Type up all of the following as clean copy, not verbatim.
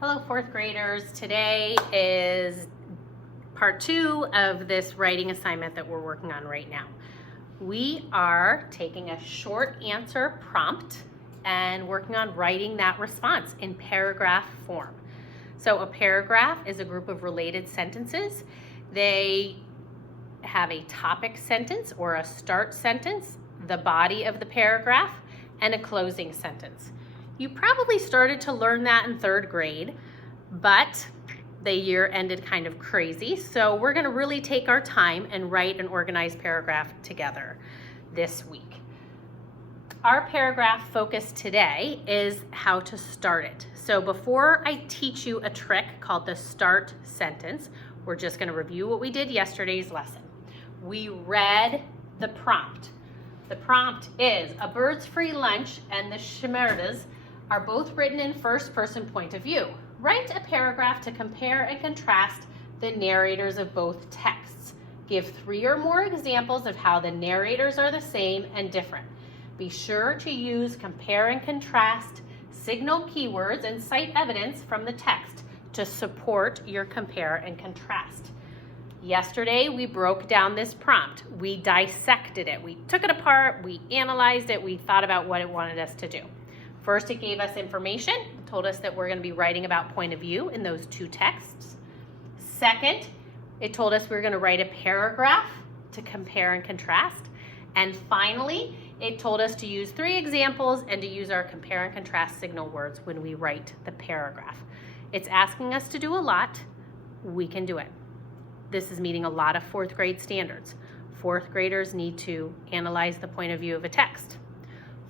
Hello, fourth graders. Today is part 2 of this writing assignment that we're working on right now. We are taking a short answer prompt and working on writing that response in paragraph form. So a paragraph is a group of related sentences. They have a topic sentence or a start sentence, the body of the paragraph, and a closing sentence. You probably started to learn that in 3rd grade, but the year ended kind of crazy. So we're gonna really take our time and write an organized paragraph together this week. Our paragraph focus today is how to start it. So before I teach you a trick called the start sentence, we're just gonna review what we did yesterday's lesson. We read the prompt. The prompt is a bird's free lunch and the chimeras are both written in first person point of view. Write a paragraph to compare and contrast the narrators of both texts. Give 3 or more examples of how the narrators are the same and different. Be sure to use compare and contrast signal keywords and cite evidence from the text to support your compare and contrast. Yesterday, we broke down this prompt. We dissected it. We took it apart, we analyzed it, we thought about what it wanted us to do. First, it gave us information, told us that we're going to be writing about point of view in those 2 texts. Second, it told us we were going to write a paragraph to compare and contrast. And finally, it told us to use 3 examples and to use our compare and contrast signal words when we write the paragraph. It's asking us to do a lot. We can do it. This is meeting a lot of 4th grade standards. 4th graders need to analyze the point of view of a text.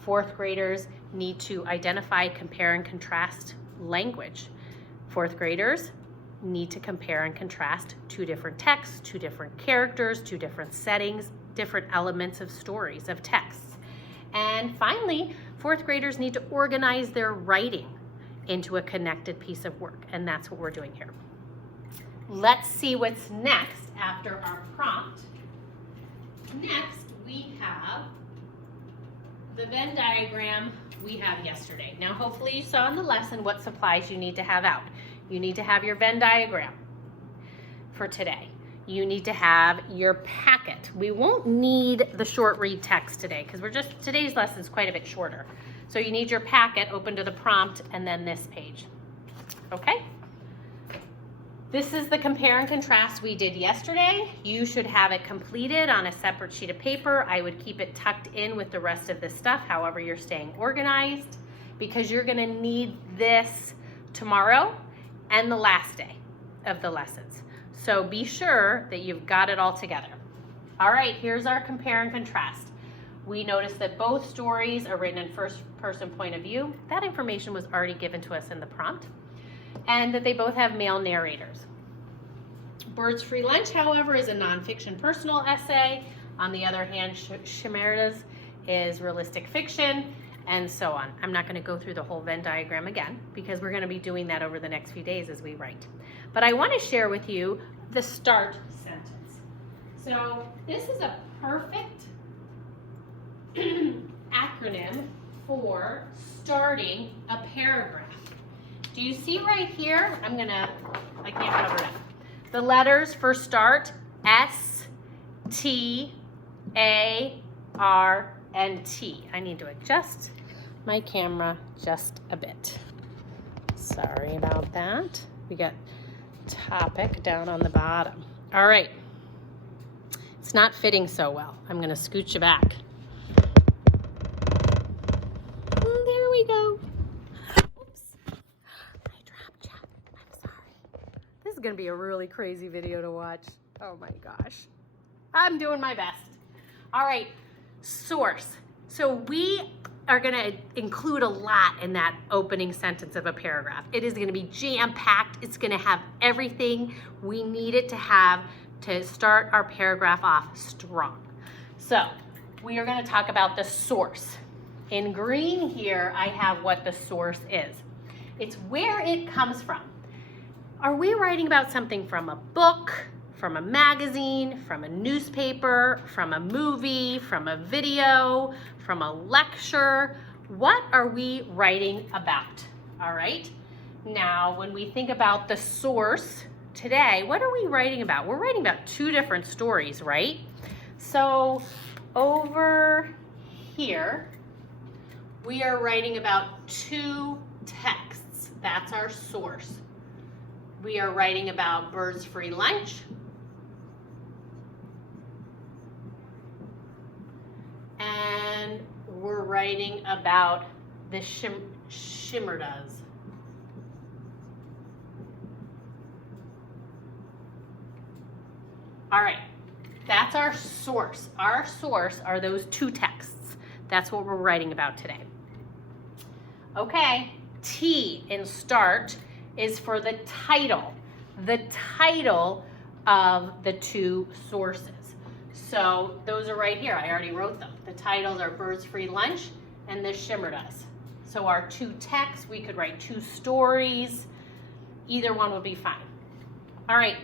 4th graders need to identify, compare, and contrast language. 4th graders need to compare and contrast 2 different texts, 2 different characters, 2 different settings, different elements of stories, of texts. And finally, 4th graders need to organize their writing into a connected piece of work, and that's what we're doing here. Let's see what's next after our prompt. Next, we have the Venn diagram we had yesterday. Now, hopefully you saw in the lesson what supplies you need to have out. You need to have your Venn diagram for today. You need to have your packet. We won't need the short read text today because today's lesson is quite a bit shorter. So you need your packet open to the prompt and then this page. Okay? This is the compare and contrast we did yesterday. You should have it completed on a separate sheet of paper. I would keep it tucked in with the rest of the stuff, however you're staying organized, because you're gonna need this tomorrow and the last day of the lessons. So be sure that you've got it all together. All right, here's our compare and contrast. We noticed that both stories are written in first person point of view. That information was already given to us in the prompt. And that they both have male narrators. Bird's Free Lunch, however, is a nonfiction personal essay. On the other hand, Chimeras is realistic fiction, and so on. I'm not going to go through the whole Venn diagram again because we're going to be doing that over the next few days as we write. But I want to share with you the start sentence. So this is a perfect acronym for starting a paragraph. Do you see right here? I can't cover it up. The letters for start, S, T, A, R, and T. I need to adjust my camera just a bit. Sorry about that. We got topic down on the bottom. All right. It's not fitting so well. I'm gonna scooch you back. There we go. This is going to be a really crazy video to watch. Oh my gosh. I'm doing my best. All right, source. So we are going to include a lot in that opening sentence of a paragraph. It is going to be jam-packed. It's going to have everything we need it to have to start our paragraph off strong. So we are going to talk about the source. In green here, I have what the source is. It's where it comes from. Are we writing about something from a book, from a magazine, from a newspaper, from a movie, from a video, from a lecture? What are we writing about? All right. Now, when we think about the source today, what are we writing about? We're writing about two different stories, right? So over here, we are writing about two texts. That's our source. We are writing about Birds Free Lunch and we're writing about the Shimmerdas. All right, that's our source. Our source are those two texts. That's what we're writing about today. Okay, T in start is for the title of the two sources. So those are right here, I already wrote them. The titles are Birds Free Lunch and the Shimmerdas. So our two texts, we could write two stories. Either one would be fine. All right,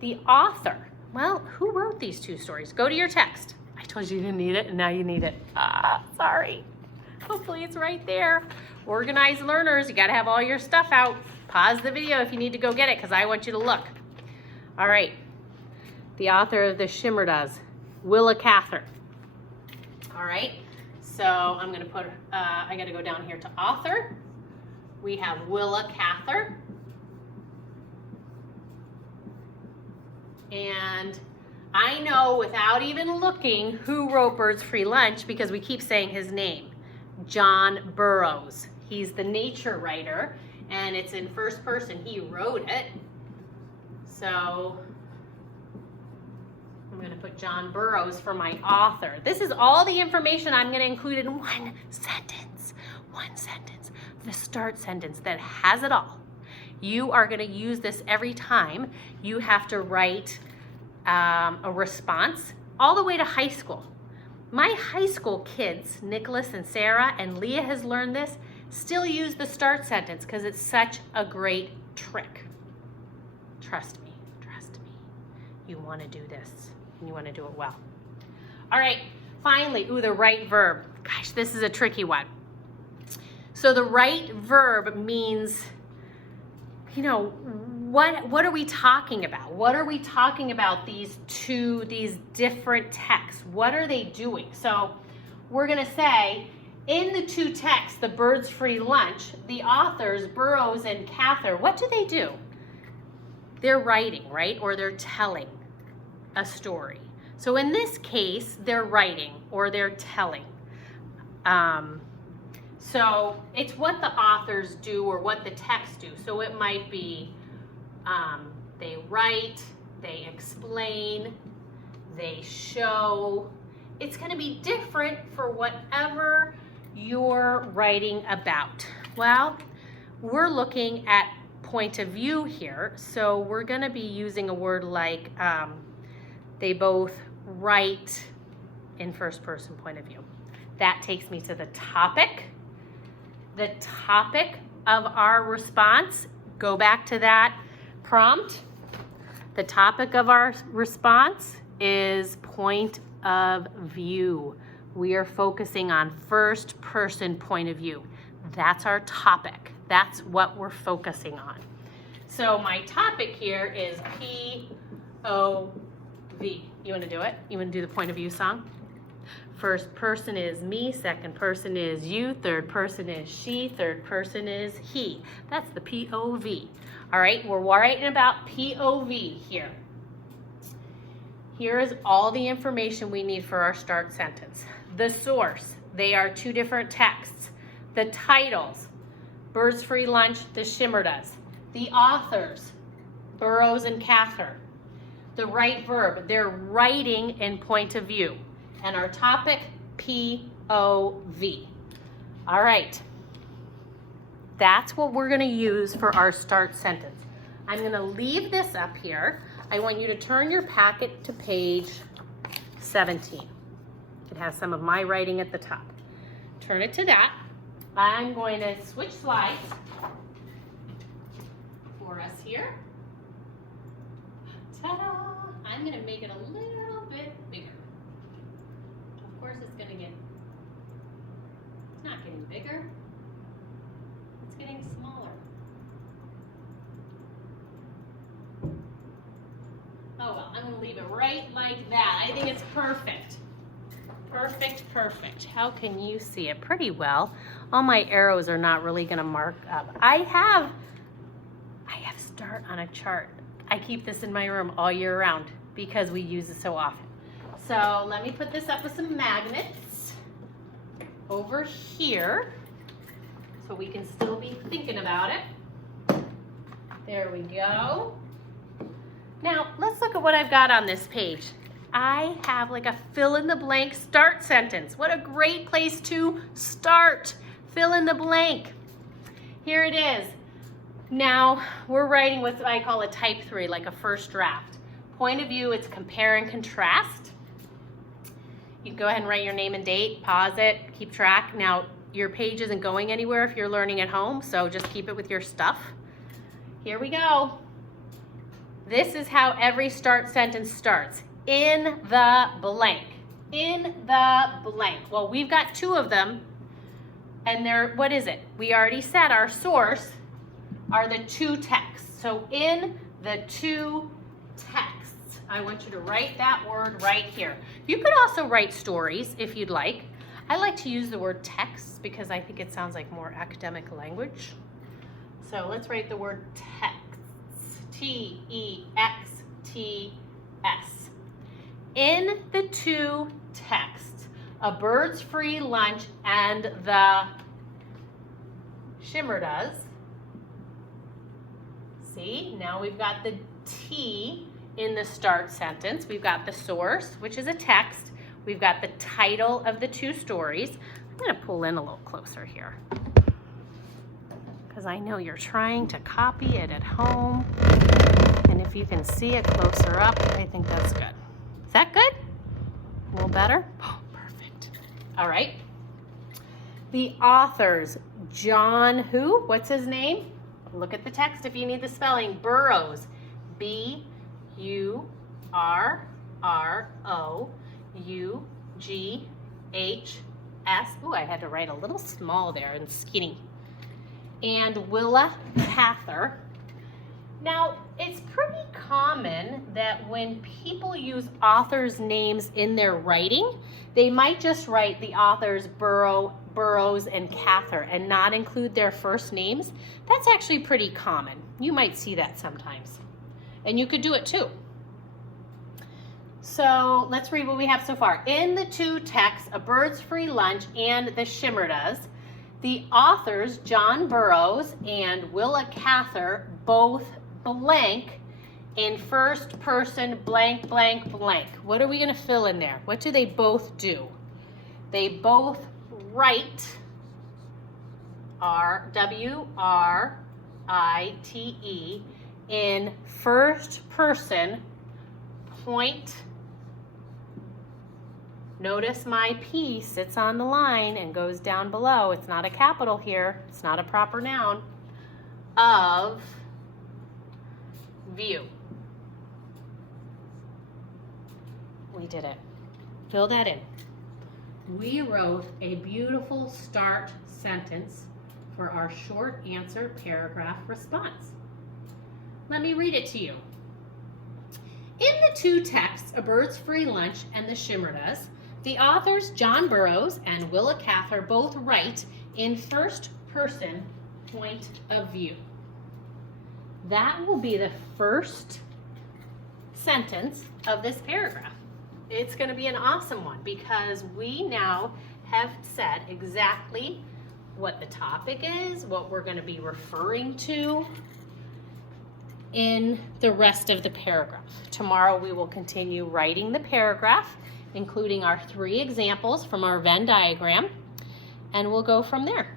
the author. Well, who wrote these two stories? Go to your text. I told you didn't need it, and now you need it. Sorry. Hopefully it's right there. Organized learners, you gotta have all your stuff out. Pause the video if you need to go get it, because I want you to look. All right, the author of the Shimmerdas, Willa Cather. All right, so I'm gonna put, I gotta go down here to author. We have Willa Cather. And I know without even looking who wrote Birds Free Lunch because we keep saying his name, John Burroughs. He's the nature writer and it's in first person. He wrote it. So I'm going to put John Burroughs for my author. This is all the information I'm going to include in one sentence. One sentence. The start sentence that has it all. You are going to use this every time you have to write a response all the way to high school. My high school kids, Nicholas and Sarah, and Leah has learned this, still use the start sentence because it's such a great trick. Trust me, trust me. You want to do this and you want to do it well. All right, finally, the right verb. Gosh, this is a tricky one. So the right verb means, you know, what are we talking about? What are we talking about these different texts? What are they doing? So we're gonna say, in the two texts, the Birds Free Lunch, the authors, Burroughs and Cather, what do they do? They're writing, right? Or they're telling a story. So in this case, they're writing or they're telling. So it's what the authors do or what the texts do. So it might be they write, they explain, they show. It's going to be different for whatever you're writing about. Well, we're looking at point of view here. So we're going to be using a word like they both write in first person point of view. That takes me to the topic. The topic of our response, go back to that prompt. The topic of our response is point of view. We are focusing on first person point of view. That's our topic. That's what we're focusing on. So my topic here is P-O-V. You want to do it? You want to do the point of view song? First person is me, second person is you, third person is she, third person is he. That's the POV. All right, we're writing about POV here. Here is all the information we need for our start sentence. The source, they are two different texts. The titles, Birds Free Lunch, the Shimmerdas. The authors, Burroughs and Cather. The right verb, they're writing in point of view. And our topic, POV. All right. That's what we're going to use for our start sentence. I'm going to leave this up here. I want you to turn your packet to page 17. It has some of my writing at the top. Turn it to that. I'm going to switch slides for us here. Ta-da! I'm going to make it a little bit bigger. Of course it's going to get, it's not getting bigger, it's getting smaller. I'm gonna leave it right like that. I think it's perfect. Perfect, perfect. How can you see it? Pretty well. All my arrows are not really gonna mark up. I have start on a chart. I keep this in my room all year round because we use it so often. So let me put this up with some magnets over here so we can still be thinking about it. There we go. Now let's look at what I've got on this page. I have like a fill in the blank start sentence. What a great place to start. Fill in the blank. Here it is. Now we're writing what I call a type 3, like a first draft. Point of view, it's compare and contrast. You can go ahead and write your name and date, pause it, keep track. Now your page isn't going anywhere if you're learning at home, so just keep it with your stuff. Here we go. This is how every start sentence starts. In the blank. In the blank. Well, we've got 2 of them, and they're, what is it? We already said our source are the 2 texts. So in the 2 texts, I want you to write that word right here. You could also write stories if you'd like. I like to use the word texts because I think it sounds like more academic language. So let's write the word texts. T-E-X-T-S. In the 2 texts, a bird's free lunch and the shimmer does. See, now we've got the T in the start sentence. We've got the source, which is a text. We've got the title of the 2 stories. I'm going to pull in a little closer here because I know you're trying to copy it at home. And if you can see it closer up, I think that's good. Is that good? A little better? Oh, perfect. All right. The authors, John who? What's his name? Look at the text if you need the spelling. Burroughs. B-U-R-R-O-U-G-H-S. Ooh, I had to write a little small there and skinny. And Willa Cather. Now, it's pretty common that when people use authors' names in their writing, they might just write the authors Burroughs and Cather and not include their first names. That's actually pretty common. You might see that sometimes. And you could do it too. So let's read what we have so far. In the 2 texts, A Bird's Free Lunch and The Shimmer Does, the authors, John Burroughs and Willa Cather, both blank in first person blank, blank, blank. What are we going to fill in there? What do they both do? They both write W-R-I-T-E in first person point. Notice my P sits on the line and goes down below. It's not a capital here. It's not a proper noun. Of view. We did it. Fill that in. We wrote a beautiful start sentence for our short answer paragraph response. Let me read it to you. In the 2 texts, A Bird's Free Lunch and The Shimmer Does, the authors John Burroughs and Willa Cather both write in first person point of view. That will be the first sentence of this paragraph. It's going to be an awesome one because we now have said exactly what the topic is, what we're going to be referring to in the rest of the paragraph. Tomorrow we will continue writing the paragraph, including our 3 examples from our Venn diagram, and we'll go from there.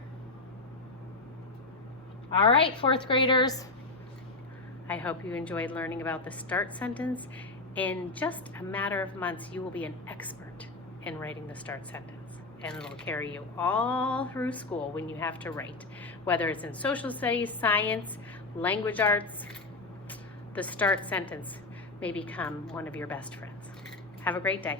All right, 4th graders. I hope you enjoyed learning about the start sentence. In just a matter of months, you will be an expert in writing the start sentence, and it'll carry you all through school when you have to write. Whether it's in social studies, science, language arts, the start sentence may become one of your best friends. Have a great day.